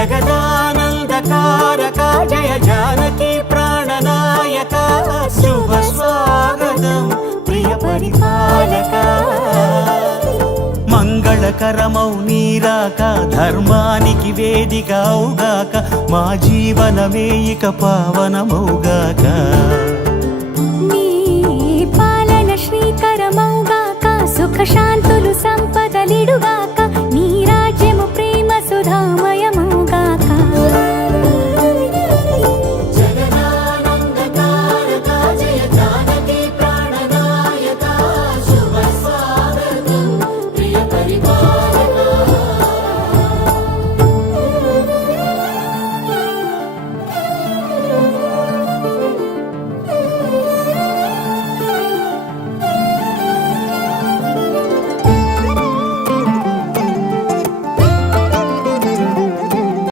జగదానందకారక జయ జానకి ప్రాణనాయక శుభ స్వాగతం ప్రియ పరిపాలక మంగళకరమౌ నీరాక ధర్మానికి వేదిక అవుగాక మా జీవనమే ఇక పావనమౌగాక నీ పాలన శ్రీకరమౌగాక సుఖ శాంతులు సంపదలిడుగా